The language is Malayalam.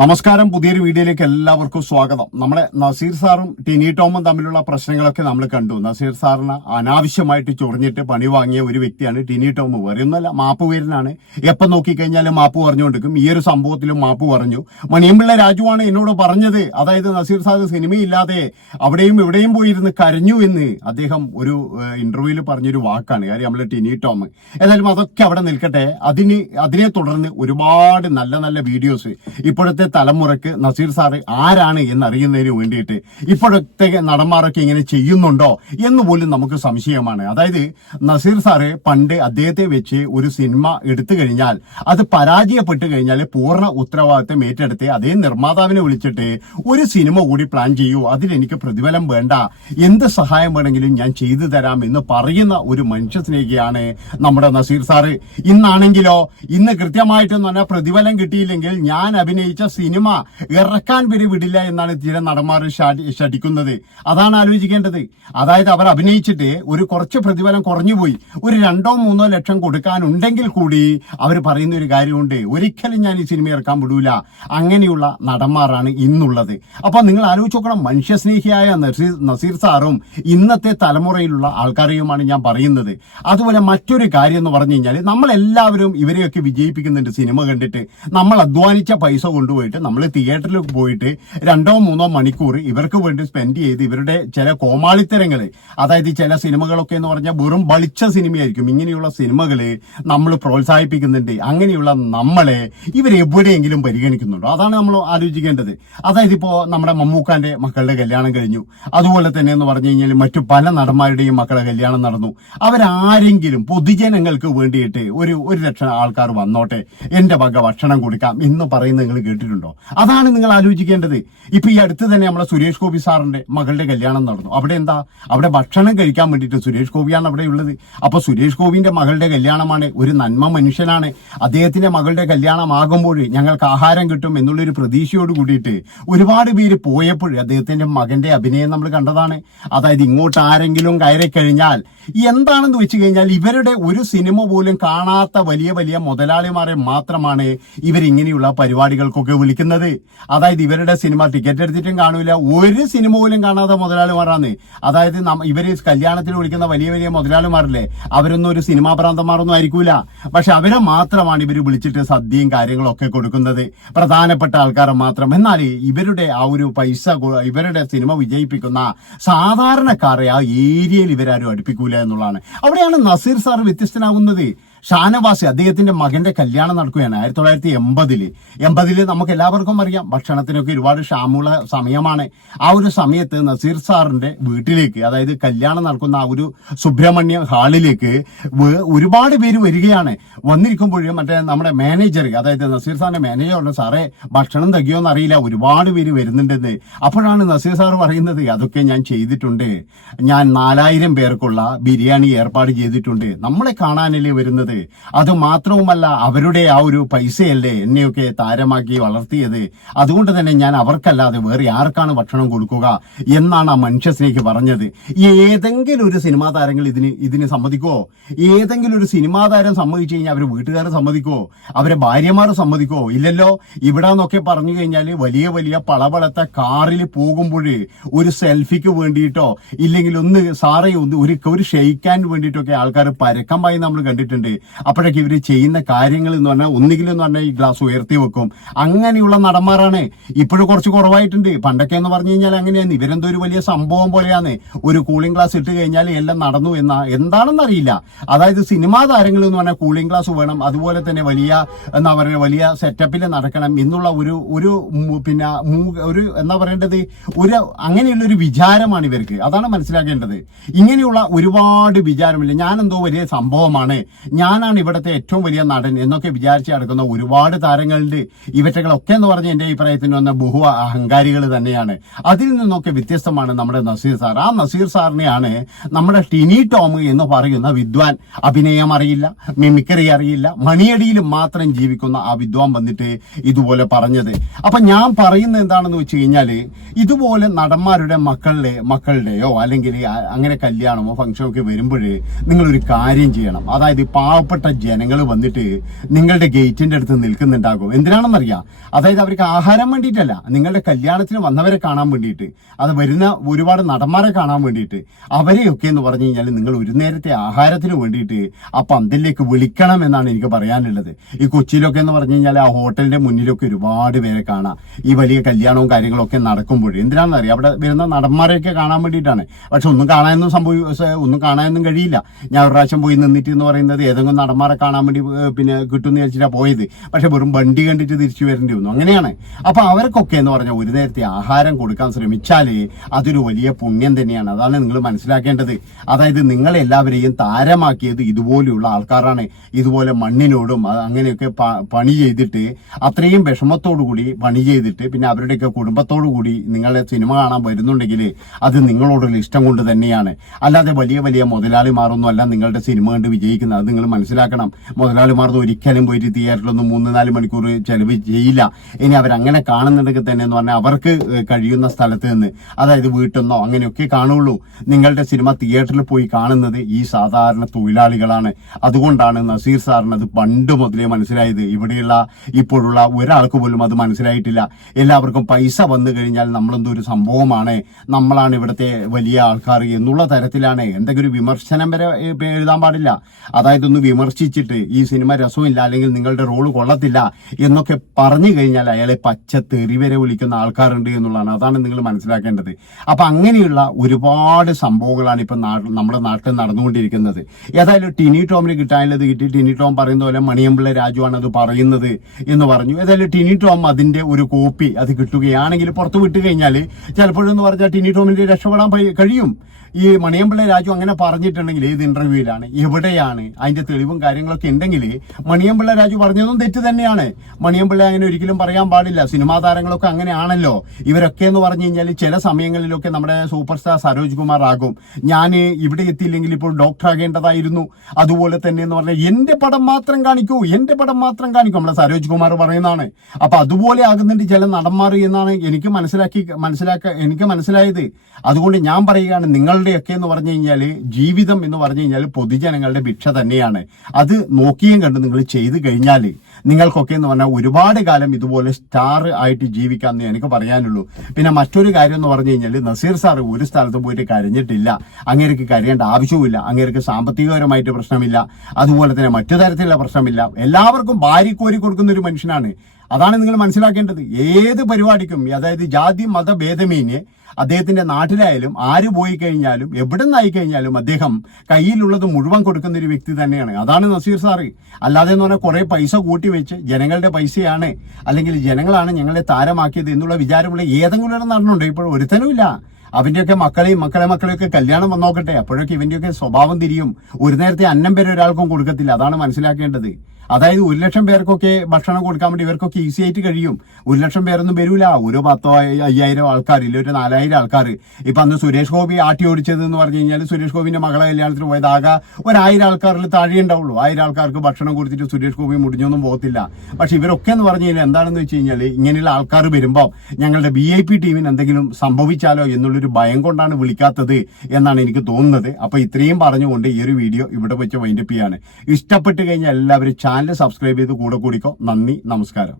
നമസ്കാരം. പുതിയൊരു വീഡിയോയിലേക്ക് എല്ലാവർക്കും സ്വാഗതം. നമ്മളെ നസീർ സാറും ടിനി ടോമും തമ്മിലുള്ള പ്രശ്നങ്ങളൊക്കെ നമ്മൾ കണ്ടു. നസീർ സാറിന് അനാവശ്യമായിട്ട് ചൊറിഞ്ഞിട്ട് പണി വാങ്ങിയ ഒരു വ്യക്തിയാണ് ടിനി ടോം. വരുന്നല്ല മാപ്പ് പേരിനാണ്. എപ്പം നോക്കിക്കഴിഞ്ഞാലും മാപ്പ് പറഞ്ഞുകൊണ്ടിരിക്കും. ഈ ഒരു സംഭവത്തിലും മാപ്പ് പറഞ്ഞു. മണിയമ്പിള്ള രാജുവാണ് എന്നോട് പറഞ്ഞത്. അതായത് നസീർ സാർ സിനിമയില്ലാതെ അവിടെയും ഇവിടെയും പോയിരുന്ന് കരഞ്ഞു എന്ന് അദ്ദേഹം ഒരു ഇന്റർവ്യൂവിൽ പറഞ്ഞൊരു വാക്കാണ്. കാര്യം നമ്മൾ ടിനി ടോം. എന്തായാലും അതൊക്കെ അവിടെ നിൽക്കട്ടെ. അതിന് അതിനെ തുടർന്ന് ഒരുപാട് നല്ല നല്ല വീഡിയോസ്. ഇപ്പോഴത്തെ തലമുറയ്ക്ക് നസീർ സാറ് ആരാണ് എന്നറിയുന്നതിന് വേണ്ടിയിട്ട് ഇപ്പോഴത്തെ നടന്മാരൊക്കെ ഇങ്ങനെ ചെയ്യുന്നുണ്ടോ എന്ന് പോലും നമുക്ക് സംശയമാണ്. അതായത് നസീർ സാറ് പണ്ട് അദ്ദേഹത്തെ വെച്ച് ഒരു സിനിമ എടുത്തു കഴിഞ്ഞാൽ അത് പരാജയപ്പെട്ട് കഴിഞ്ഞാൽ പൂർണ ഉത്തരവാദിത്തം ഏറ്റെടുത്ത് അതേ നിർമ്മാതാവിനെ വിളിച്ചിട്ട് ഒരു സിനിമ കൂടി പ്ലാൻ ചെയ്യൂ അതിലെനിക്ക് പ്രതിഫലം വേണ്ട എന്ത് സഹായം വേണമെങ്കിലും ഞാൻ ചെയ്തു തരാം എന്ന് പറയുന്ന ഒരു മനുഷ്യ സ്നേഹിയാണ് നമ്മുടെ നസീർ സാറ്. ഇന്നാണെങ്കിലോ ഇന്ന് കൃത്യമായിട്ടെന്ന് പറഞ്ഞാൽ പ്രതിഫലം കിട്ടിയില്ലെങ്കിൽ ഞാൻ അഭിനയിച്ച സിനിമ ഇറക്കാൻ വരെ വിടില്ല എന്നാണ് ചില നടന്മാർ ശഠിക്കുന്നത് അതാണ് ആലോചിക്കേണ്ടത്. അതായത് അവർ അഭിനയിച്ചിട്ട് ഒരു കുറച്ച് പ്രതിഫലം കുറഞ്ഞുപോയി ഒരു രണ്ടോ മൂന്നോ ലക്ഷം കൊടുക്കാനുണ്ടെങ്കിൽ കൂടി അവർ പറയുന്ന ഒരു കാര്യമുണ്ട്. ഒരിക്കലും ഞാൻ ഈ സിനിമ ഇറക്കാൻ വിടൂല. അങ്ങനെയുള്ള നടന്മാരാണ് ഇന്നുള്ളത്. അപ്പൊ നിങ്ങൾ ആലോചിച്ച് നോക്കണം. മനുഷ്യസ്നേഹിയായ നസീർ സാറും ഇന്നത്തെ തലമുറയിലുള്ള ആൾക്കാരെയുമാണ് ഞാൻ പറയുന്നത്. അതുപോലെ മറ്റൊരു കാര്യം എന്ന് പറഞ്ഞു കഴിഞ്ഞാൽ നമ്മളെല്ലാവരും ഇവരെയൊക്കെ വിജയിപ്പിക്കുന്നുണ്ട് സിനിമ കണ്ടിട്ട്. നമ്മൾ അധ്വാനിച്ച പൈസ കൊണ്ടുപോയിട്ട് നമ്മൾ തിയേറ്ററിൽ പോയിട്ട് രണ്ടോ മൂന്നോ മണിക്കൂർ ഇവർക്ക് വേണ്ടി സ്പെൻഡ് ചെയ്ത് ഇവരുടെ ചില കോമാളിത്തരങ്ങൾ അതായത് ചില സിനിമകളൊക്കെ എന്ന് പറഞ്ഞാൽ വെറും വളിച്ച സിനിമയായിരിക്കും. ഇങ്ങനെയുള്ള സിനിമകൾ നമ്മൾ പ്രോത്സാഹിപ്പിക്കുന്നുണ്ട്. അങ്ങനെയുള്ള നമ്മളെ ഇവർ എവിടെയെങ്കിലും പരിഗണിക്കുന്നുണ്ടോ? അതാണ് നമ്മൾ ആലോചിക്കേണ്ടത്. അതായത് ഇപ്പോൾ നമ്മുടെ മമ്മൂക്കാന്റെ മക്കളുടെ കല്യാണം കഴിഞ്ഞു. അതുപോലെ തന്നെ എന്ന് പറഞ്ഞു കഴിഞ്ഞാൽ മറ്റു പല നടന്മാരുടെയും മക്കളുടെ കല്യാണം നടന്നു. അവരാരെങ്കിലും പൊതുജനങ്ങൾക്ക് വേണ്ടിയിട്ട് ഒരു ഒരു ലക്ഷം ആൾക്കാർ വന്നോട്ടെ. എന്റെ വക ഭക്ഷണം കൊടുക്കാം എന്ന് പറയുന്നത് നിങ്ങൾ കേട്ടിട്ടുണ്ടോ? അതാണ് നിങ്ങൾ ആലോചിക്കേണ്ടത്. ഇപ്പൊ ഈ അടുത്ത് തന്നെ നമ്മളെ സുരേഷ് ഗോപി സാറിന്റെ മകളുടെ കല്യാണം നടന്നു. അവിടെ എന്താ? അവിടെ ഭക്ഷണം കഴിക്കാൻ വേണ്ടിയിട്ട് സുരേഷ് ഗോപിയാണ് അവിടെ ഉള്ളത്. അപ്പൊ സുരേഷ് ഗോപിന്റെ മകളുടെ കല്യാണമാണ് ഒരു നന്മ മനുഷ്യനാണ്. അദ്ദേഹത്തിന്റെ മകളുടെ കല്യാണമാകുമ്പോൾ ഞങ്ങൾക്ക് ആഹാരം കിട്ടും എന്നുള്ളൊരു പ്രതീക്ഷയോട് കൂടിയിട്ട് ഒരുപാട് പേര് പോയപ്പോൾ അദ്ദേഹത്തിന്റെ മകന്റെ അഭിനയം നമ്മൾ കണ്ടതാണ്. അതായത് ഇങ്ങോട്ട് ആരെങ്കിലും കയറി കഴിഞ്ഞാൽ എന്താണെന്ന് വെച്ച് കഴിഞ്ഞാൽ ഇവരുടെ ഒരു സിനിമ പോലും കാണാത്ത വലിയ വലിയ മുതലാളിമാരെ മാത്രമാണ് ഇവരിങ്ങനെയുള്ള പരിപാടികൾക്കൊക്കെ വിളിക്കുന്നത്. അതായത് ഇവരുടെ സിനിമ ടിക്കറ്റ് എടുത്തിട്ടും കാണൂല. ഒരു സിനിമ പോലും കാണാതെ മുതലാളിമാരാണ്. അതായത് ഇവർ ഇവർ കല്യാണത്തിന് വിളിക്കുന്ന വലിയ വലിയ മുതലാളിമാരല്ലേ? അവരൊന്നും ഒരു സിനിമാ പ്രാന്തമാരൊന്നും ആയിരിക്കൂല. പക്ഷെ അവരെ മാത്രമാണ് ഇവർ വിളിച്ചിട്ട് സദ്യയും കാര്യങ്ങളും ഒക്കെ കൊടുക്കുന്നത്. പ്രധാനപ്പെട്ട ആൾക്കാരെ മാത്രം. എന്നാൽ ഇവരുടെ ആ ഒരു പൈസ ഇവരുടെ സിനിമ വിജയിപ്പിക്കുന്ന സാധാരണക്കാരെ ആ ഏരിയയിൽ ഇവരാരും അടുപ്പിക്കൂല എന്നുള്ളതാണ്. അവിടെയാണ് നസീർ സാർ വ്യത്യസ്തനാകുന്നത്. ഷാനവാസി അദ്ദേഹത്തിന്റെ മകന്റെ കല്യാണം നടക്കുകയാണ് ആയിരത്തി തൊള്ളായിരത്തി എൺപതിൽ എൺപതിൽ നമുക്ക് എല്ലാവർക്കും അറിയാം. ഭക്ഷണത്തിനൊക്കെ ഒരുപാട് ക്ഷാമുള്ള സമയമാണ്. ആ ഒരു സമയത്ത് നസീർ സാറിന്റെ വീട്ടിലേക്ക് അതായത് കല്യാണം നടക്കുന്ന ആ ഒരു സുബ്രഹ്മണ്യ ഹാളിലേക്ക് ഒരുപാട് പേര് വരികയാണ്. വന്നിരിക്കുമ്പോഴും മറ്റേ നമ്മുടെ മാനേജർ അതായത് നസീർ സാറിന്റെ മാനേജർ പറഞ്ഞു സാറേ ഭക്ഷണം തകിയോന്ന് അറിയില്ല. ഒരുപാട് പേര് വരുന്നുണ്ടെന്ന്. അപ്പോഴാണ് നസീർ സാർ പറയുന്നത് അതൊക്കെ ഞാൻ ചെയ്തിട്ടുണ്ട്. ഞാൻ നാലായിരം പേർക്കുള്ള ബിരിയാണി ഏർപ്പാട് ചെയ്തിട്ടുണ്ട്. നമ്മളെ കാണാനല്ലേ വരുന്നത്? അത് മാത്രവുമല്ല അവരുടെ ആ ഒരു പൈസയല്ലേ എന്നെയൊക്കെ താരമാക്കി വളർത്തിയത്. അതുകൊണ്ട് തന്നെ ഞാൻ അവർക്കല്ലാതെ വേറെ ആർക്കാണ് ഭക്ഷണം കൊടുക്കുക എന്നാണ് ആ മനുഷ്യ സ്നേഹി പറഞ്ഞത്. ഏതെങ്കിലും ഒരു സിനിമാ താരങ്ങൾ ഇതിന് ഇതിന് സമ്മതിക്കോ ഏതെങ്കിലും ഒരു സിനിമാ താരം സമ്മതിച്ചു കഴിഞ്ഞാൽ അവർ വീട്ടുകാർ സമ്മതിക്കോ അവരെ ഭാര്യമാർ സമ്മതിക്കോ ഇല്ലല്ലോ. ഇവിടെ നിന്നൊക്കെ പറഞ്ഞു കഴിഞ്ഞാൽ വലിയ വലിയ പളപളത്ത കാറിൽ പോകുമ്പോൾ ഒരു സെൽഫിക്ക് വേണ്ടിയിട്ടോ ഇല്ലെങ്കിൽ ഒന്ന് സാറേ ഒന്ന് ഒരു ഒരു ഷെയ്ക്കാൻ വേണ്ടിയിട്ടൊക്കെ ആൾക്കാർ പരക്കമായി നമ്മൾ കണ്ടിട്ടുണ്ട്. അപ്പോഴൊക്കെ ഇവർ ചെയ്യുന്ന കാര്യങ്ങൾ എന്ന് പറഞ്ഞാൽ ഒന്നുകിലും എന്ന് പറഞ്ഞാൽ ഈ ഗ്ലാസ് ഉയർത്തി വെക്കും. അങ്ങനെയുള്ള നടന്മാരാണ്. ഇപ്പോഴും കുറച്ച് കുറവായിട്ടുണ്ട്. പണ്ടൊക്കെ എന്ന് പറഞ്ഞു കഴിഞ്ഞാൽ അങ്ങനെയാണ് ഇവരെന്തോ ഒരു വലിയ സംഭവം പോലെയാണ്. ഒരു കൂളിംഗ് ഗ്ലാസ് ഇട്ട് കഴിഞ്ഞാൽ എല്ലാം നടന്നു എന്ന എന്താണെന്ന് അറിയില്ല. അതായത് സിനിമാ താരങ്ങൾ എന്ന് പറഞ്ഞാൽ കൂളിംഗ് ഗ്ലാസ് വേണം. അതുപോലെ തന്നെ വലിയ എന്താ പറയുക വലിയ സെറ്റപ്പിൽ നടക്കണം എന്നുള്ള ഒരു ഒരു പിന്നെ ഒരു എന്താ പറയേണ്ടത്? ഒരു അങ്ങനെയുള്ളൊരു വിചാരമാണ് ഇവർക്ക്. അതാണ് മനസ്സിലാക്കേണ്ടത്. ഇങ്ങനെയുള്ള ഒരുപാട് വിചാരമില്ല. ഞാനെന്തോ വലിയ സംഭവമാണ്. ഞാനാണ് ഇവിടുത്തെ ഏറ്റവും വലിയ നടൻ എന്നൊക്കെ വിചാരിച്ച് നടക്കുന്ന ഒരുപാട് താരങ്ങളുണ്ട്. ഇവറ്റകളൊക്കെ എന്ന് പറഞ്ഞ എന്റെ അഭിപ്രായത്തിന് വന്ന ബഹു അഹങ്കാരികൾ തന്നെയാണ്. അതിൽ നിന്നൊക്കെ വ്യത്യസ്തമാണ് നമ്മുടെ നസീർ സാർ. ആ നസീർ സാറിനെയാണ് നമ്മുടെ ടിനി ടോം എന്ന് പറയുന്ന വിദ്വാൻ അഭിനയം അറിയില്ല മിമിക്കറി അറിയില്ല മണിയടിയിൽ മാത്രം ജീവിക്കുന്ന ആ വിദ്വാൻ വന്നിട്ട് ഇതുപോലെ പറഞ്ഞത്. അപ്പൊ ഞാൻ പറയുന്നത് എന്താണെന്ന് വെച്ച് കഴിഞ്ഞാൽ ഇതുപോലെ നടന്മാരുടെ മക്കളുടെ മക്കളുടെയോ അല്ലെങ്കിൽ അങ്ങനെ കല്യാണമോ ഫംഗ്ഷനോ ഒക്കെ വരുമ്പോൾ നിങ്ങളൊരു കാര്യം ചെയ്യണം. അതായത് പാവ പാവപ്പെട്ട ജനങ്ങൾ വന്നിട്ട് നിങ്ങളുടെ ഗേറ്റിന്റെ അടുത്ത് നിൽക്കുന്നുണ്ടാകും. എന്തിനാണെന്നറിയാം? അതായത് അവർക്ക് ആഹാരം വേണ്ടിയിട്ടല്ല. നിങ്ങളുടെ കല്യാണത്തിന് വന്നവരെ കാണാൻ വേണ്ടിയിട്ട്. അത് വരുന്ന ഒരുപാട് നടന്മാരെ കാണാൻ വേണ്ടിയിട്ട്. അവരെയൊക്കെ എന്ന് പറഞ്ഞു കഴിഞ്ഞാൽ നിങ്ങൾ ഒരു നേരത്തെ ആഹാരത്തിന് വേണ്ടിയിട്ട് ആ പന്തലിലേക്ക് വിളിക്കണം എന്നാണ് എനിക്ക് പറയാനുള്ളത്. ഈ കൊച്ചിയിലൊക്കെ എന്ന് പറഞ്ഞു കഴിഞ്ഞാൽ ആ ഹോട്ടലിന്റെ മുന്നിലൊക്കെ ഒരുപാട് പേരെ കാണാം. ഈ വലിയ കല്യാണവും കാര്യങ്ങളൊക്കെ നടക്കുമ്പോൾ എന്തിനാണെന്ന് എന്തിനാണെന്നറിയാം? അവിടെ വരുന്ന നടന്മാരെയൊക്കെ കാണാൻ വേണ്ടിയിട്ടാണ്. പക്ഷെ ഒന്നും കാണാനൊന്നും സംഭവി ഒന്നും കാണാനൊന്നും കഴിയില്ല. ഞാൻ ഒരു പ്രാവശ്യം പോയി നിന്നിട്ട് എന്ന് പറയുന്നത് ഏതെങ്കിലും നടന്മാരെ കാണാൻ വേണ്ടി പിന്നെ കിട്ടുമെന്ന് വിചാരിച്ചിട്ടാണ് പോയത്. പക്ഷെ വെറും വണ്ടി കണ്ടിട്ട് തിരിച്ചു വരേണ്ടി വന്നു. അങ്ങനെയാണ്. അപ്പൊ അവർക്കൊക്കെ എന്ന് പറഞ്ഞാൽ ഒരു നേരത്തെ ആഹാരം കൊടുക്കാൻ ശ്രമിച്ചാൽ അതൊരു വലിയ പുണ്യം തന്നെയാണ്. അതാണ് നിങ്ങൾ മനസ്സിലാക്കേണ്ടത്. അതായത് നിങ്ങളെല്ലാവരെയും താരമാക്കിയത് ഇതുപോലെയുള്ള ആൾക്കാരാണ്. ഇതുപോലെ മണ്ണിനോടും അങ്ങനെയൊക്കെ പണി ചെയ്തിട്ട് അത്രയും വിഷമത്തോടു കൂടി പണി ചെയ്തിട്ട് പിന്നെ അവരുടെയൊക്കെ കുടുംബത്തോടു കൂടി നിങ്ങളെ സിനിമ കാണാൻ വരുന്നുണ്ടെങ്കിൽ അത് നിങ്ങളോടുള്ള ഇഷ്ടം കൊണ്ട് തന്നെയാണ്. അല്ലാതെ വലിയ വലിയ മുതലാളിമാരൊന്നും അല്ല നിങ്ങളുടെ സിനിമ കണ്ട് വിജയിക്കുന്നത്. അത് നിങ്ങൾ മനസ്സിലാക്കണം. മുതലാളിമാർന്ന് ഒരിക്കലും പോയിട്ട് തിയേറ്ററിലൊന്നും മൂന്ന് നാല് മണിക്കൂർ ചെലവ് ചെയ്യില്ല. ഇനി അവരങ്ങനെ കാണുന്നുണ്ടെങ്കിൽ തന്നെ എന്ന് പറഞ്ഞാൽ അവർക്ക് കഴിയുന്ന സ്ഥലത്ത് നിന്ന് അതായത് വീട്ടിൽ നിന്നോ അങ്ങനെയൊക്കെ കാണുള്ളൂ. നിങ്ങളുടെ സിനിമ തിയേറ്ററിൽ പോയി കാണുന്നത് ഈ സാധാരണ തൊഴിലാളികളാണ്. അതുകൊണ്ടാണ് നസീർ സാറിന് അത് പണ്ട് മുതലേ മനസ്സിലായത്. ഇവിടെയുള്ള ഇപ്പോഴുള്ള ഒരാൾക്ക് പോലും അത് മനസ്സിലായിട്ടില്ല. എല്ലാവർക്കും പൈസ വന്നു കഴിഞ്ഞാൽ നമ്മളെന്തോ ഒരു സംഭവമാണ്. നമ്മളാണ് ഇവിടുത്തെ വലിയ ആൾക്കാർ എന്നുള്ള തരത്തിലാണ്. എന്തെങ്കിലും വിമർശനം വരെ എഴുതാൻ പാടില്ല. അതായത് ഒന്ന് വിമർശിച്ചിട്ട് ഈ സിനിമ രസമില്ല അല്ലെങ്കിൽ നിങ്ങളുടെ റോൾ കൊള്ളത്തില്ല എന്നൊക്കെ പറഞ്ഞു കഴിഞ്ഞാൽ അയാളെ പച്ച തെറി വരെ വിളിക്കുന്ന ആൾക്കാരുണ്ട് എന്നുള്ളതാണ്. അതാണ് നിങ്ങൾ മനസ്സിലാക്കേണ്ടത്. അപ്പൊ അങ്ങനെയുള്ള ഒരുപാട് സംഭവങ്ങളാണ് ഇപ്പൊ നമ്മുടെ നാട്ടിൽ നടന്നുകൊണ്ടിരിക്കുന്നത്. ഏതായാലും ടിനി ടോമിന് കിട്ടാനുള്ളത് കിട്ടി. ടിനി ടോം പറയുന്ന പോലെ മണിയമ്പിള്ള രാജുവാണ് അത് പറയുന്നത് എന്ന് പറഞ്ഞു. ഏതായാലും ടിനി ടോം അതിന്റെ ഒരു കോപ്പി അത് കിട്ടുകയാണെങ്കിൽ പുറത്ത് വിട്ടു കഴിഞ്ഞാൽ ചിലപ്പോഴെന്ന് പറഞ്ഞാൽ ടിനി ടോമിന്റെ രക്ഷപ്പെടാൻ കഴിയും. ഈ മണിയമ്പിള്ള രാജു അങ്ങനെ പറഞ്ഞിട്ടുണ്ടെങ്കിൽ ഏത് ഇന്റർവ്യൂവിലാണ് എവിടെയാണ്? അതിന്റെ തെളിവും കാര്യങ്ങളൊക്കെ ഉണ്ടെങ്കിൽ മണിയമ്പിള്ള രാജു പറഞ്ഞതും തെറ്റ് തന്നെയാണ്. മണിയമ്പിള്ള അങ്ങനെ ഒരിക്കലും പറയാൻ പാടില്ല. സിനിമാ താരങ്ങളൊക്കെ അങ്ങനെയാണല്ലോ. ഇവരൊക്കെ എന്ന് പറഞ്ഞു കഴിഞ്ഞാൽ ചില സമയങ്ങളിലൊക്കെ നമ്മുടെ സൂപ്പർ സ്റ്റാർ സരോജ് കുമാർ ആകും. ഞാൻ ഇവിടെ എത്തിയില്ലെങ്കിൽ ഇപ്പോൾ ഡോക്ടർ ആകേണ്ടതായിരുന്നു. അതുപോലെ തന്നെ എന്ന് പറഞ്ഞാൽ എന്റെ പടം മാത്രം കാണിക്കൂ. എന്റെ പടം മാത്രം കാണിക്കൂ. നമ്മുടെ സരോജ് കുമാർ പറയുന്നതാണ്. അപ്പൊ അതുപോലെ ആകുന്നുണ്ട് ചില നടന്മാർ എന്നാണ് എനിക്ക് മനസ്സിലാക്കി മനസ്സിലാക്ക എനിക്ക് മനസ്സിലായത്. അതുകൊണ്ട് ഞാൻ പറയുകയാണ് നിങ്ങളുടെയൊക്കെ എന്ന് പറഞ്ഞു കഴിഞ്ഞാൽ ജീവിതം എന്ന് പറഞ്ഞു കഴിഞ്ഞാൽ പൊതുജനങ്ങളുടെ ഭിക്ഷ തന്നെയാണ്. അത് നോക്കിയും കണ്ട് നിങ്ങൾ ചെയ്തു കഴിഞ്ഞാൽ നിങ്ങൾക്കൊക്കെ എന്ന് പറഞ്ഞാൽ ഒരുപാട് കാലം ഇതുപോലെ സ്റ്റാർ ആയിട്ട് ജീവിക്കാമെന്ന് എനിക്ക് പറയാനുള്ളൂ. പിന്നെ മറ്റൊരു കാര്യം എന്ന് പറഞ്ഞു കഴിഞ്ഞാൽ നസീർ സാർ ഒരു സ്ഥലത്ത് പോയിട്ട് കരഞ്ഞിട്ടില്ല. അങ്ങേർക്ക് കരയേണ്ട ആവശ്യവുമില്ല. അങ്ങേർക്ക് സാമ്പത്തികപരമായിട്ട് പ്രശ്നമില്ല. അതുപോലെ തന്നെ മറ്റു തരത്തിലുള്ള പ്രശ്നമില്ല. എല്ലാവർക്കും ഭാര്യക്കോരി കൊടുക്കുന്ന ഒരു മനുഷ്യനാണ്. അതാണ് നിങ്ങൾ മനസ്സിലാക്കേണ്ടത്. ഏത് പരിപാടിക്കും അതായത് ജാതി മത ഭേദമേന്യേ അദ്ദേഹത്തിന്റെ നാട്ടിലായാലും ആര് പോയി കഴിഞ്ഞാലും എവിടെ നിന്നായി കഴിഞ്ഞാലും അദ്ദേഹം കയ്യിലുള്ളത് മുഴുവൻ കൊടുക്കുന്ന ഒരു വ്യക്തി തന്നെയാണ്. അതാണ് നസീർ സാറ്. അല്ലാതെ എന്ന് പറഞ്ഞാൽ കുറേ പൈസ കൂട്ടി വെച്ച് ജനങ്ങളുടെ പൈസയാണ് അല്ലെങ്കിൽ ജനങ്ങളാണ് ഞങ്ങളെ താരമാക്കിയത് എന്നുള്ള വിചാരമുള്ള ഏതെങ്കിലും ഒരു നടനുണ്ടോ. ഇപ്പോൾ ഒരുത്തനുമില്ല അവന്റെയൊക്കെ മക്കളെയും മക്കളെ മക്കളെയൊക്കെ കല്യാണം വന്നോക്കട്ടെ. അപ്പോഴൊക്കെ ഇവന്റെയൊക്കെ സ്വഭാവം തിരിയും. ഒരു നേരത്തെ അന്നം പേര് ഒരാൾക്കും കൊടുക്കത്തില്ല. അതാണ് മനസ്സിലാക്കേണ്ടത്. അതായത് ഒരു ലക്ഷം പേർക്കൊക്കെ ഭക്ഷണം കൊടുക്കാൻ വേണ്ടി ഇവർക്കൊക്കെ ഈസി ആയിട്ട് കഴിയും. ഒരു ലക്ഷം പേരൊന്നും വരൂല. ഒരു പത്തോ അയ്യ- അയ്യായിരം ആൾക്കാർ ഇല്ല ഒരു നാലായിരം ആൾക്കാർ. ഇപ്പൊ അന്ന് സുരേഷ് ഗോപി ആട്ടി ഓടിച്ചത് എന്ന് പറഞ്ഞു കഴിഞ്ഞാൽ സുരേഷ് ഗോപിന്റെ മകളെ കല്യാണത്തിന് പോയത് ആകെ ഒരായിരം ആൾക്കാരിൽ താഴെ ഉണ്ടാവുള്ളൂ. ആയിരം ആൾക്കാർക്ക് ഭക്ഷണം കൊടുത്തിട്ട് സുരേഷ് ഗോപി മുടിഞ്ഞൊന്നും പോകത്തില്ല. പക്ഷെ ഇവരൊക്കെ എന്ന് പറഞ്ഞു കഴിഞ്ഞാൽ എന്താണെന്ന് വെച്ച് കഴിഞ്ഞാൽ ഇങ്ങനെയുള്ള ആൾക്കാർ വരുമ്പോൾ ഞങ്ങളുടെ ബി ഐ പി ടീമിന് എന്തെങ്കിലും സംഭവിച്ചാലോ എന്നുള്ളൊരു ഭയം കൊണ്ടാണ് വിളിക്കാത്തത് എന്നാണ് എനിക്ക് തോന്നുന്നത്. അപ്പോൾ ഇത്രയും പറഞ്ഞുകൊണ്ട് ഈ ഒരു വീഡിയോ ഇവിടെ വെച്ച് വൈൻഡപ്പ് ചെയ്യാണ്. ഇഷ്ടപ്പെട്ട് കഴിഞ്ഞാൽ എല്ലാവരും ചാനൽ സബ്സ്ക്രൈബ് ചെയ്ത് കൂടെ കൂടിക്കോ. നന്ദി നമസ്കാരം.